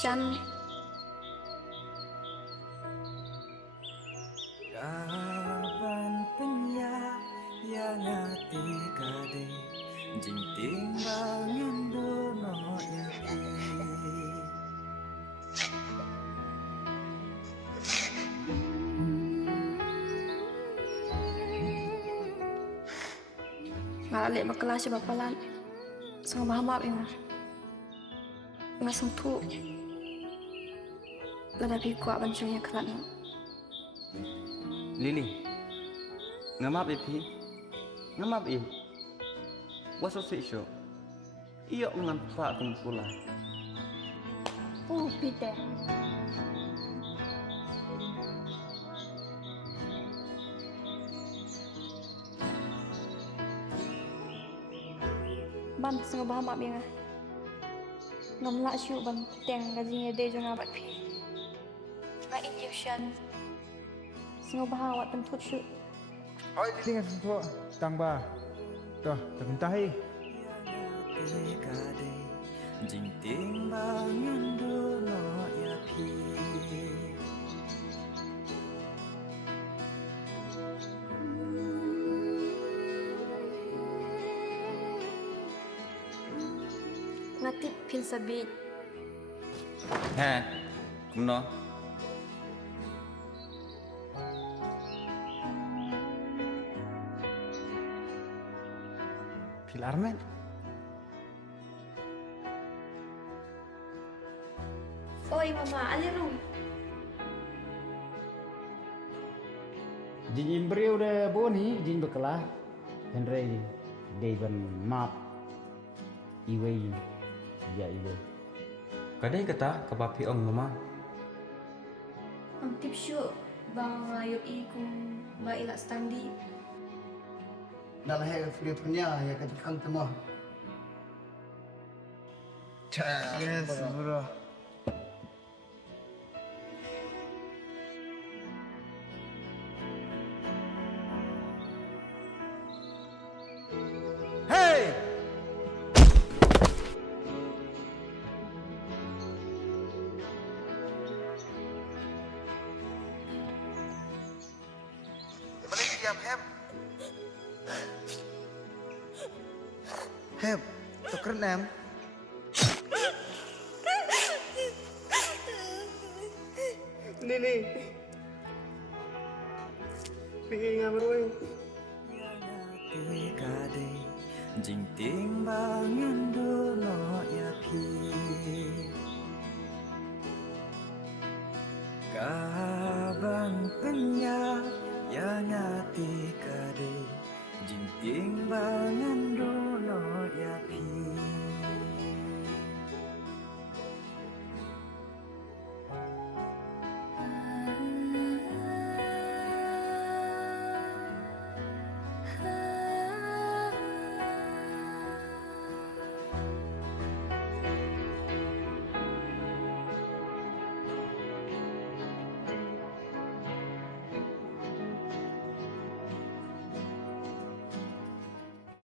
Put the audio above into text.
Shan Kaban penya yang hati kade jing timbangan dono yapi ngalalik berkelas bapalan sang mahamap yang ngasang tu ladapi kuat bancungnya kerat no. Lili, ngamap ipi, ngamap i. Waso sisyo, iyo ngampa kumpulan. Peter. Ban sang mahamap yang ngamlak syuk ban teng gajinya de jong abat pi. Ngai Egyptian sang bahawat tentut syuk. Oi, Lili ngan sentuh tangba. Toh, termintahi. hati kade jing timbangan dono yapi Ngatip pin sabit Heh, kumno. Pilar men. oi mama alirum Jin beriu de boni, jin bekelah. Henry Devan map. Iwei ya iwei. Kadai kata kebapi ong mama. ang tip syuk bang ayut i kung ba ilak standi Dalam hal video punya ya ketika temu. Yes, bro. Hey! Balik diam Heb. Heb, tuker nem. Nini. Pengen ngapain? hati kade jing timbangan dono yapi kaban penya yang hati kade jing timbangan dono yapi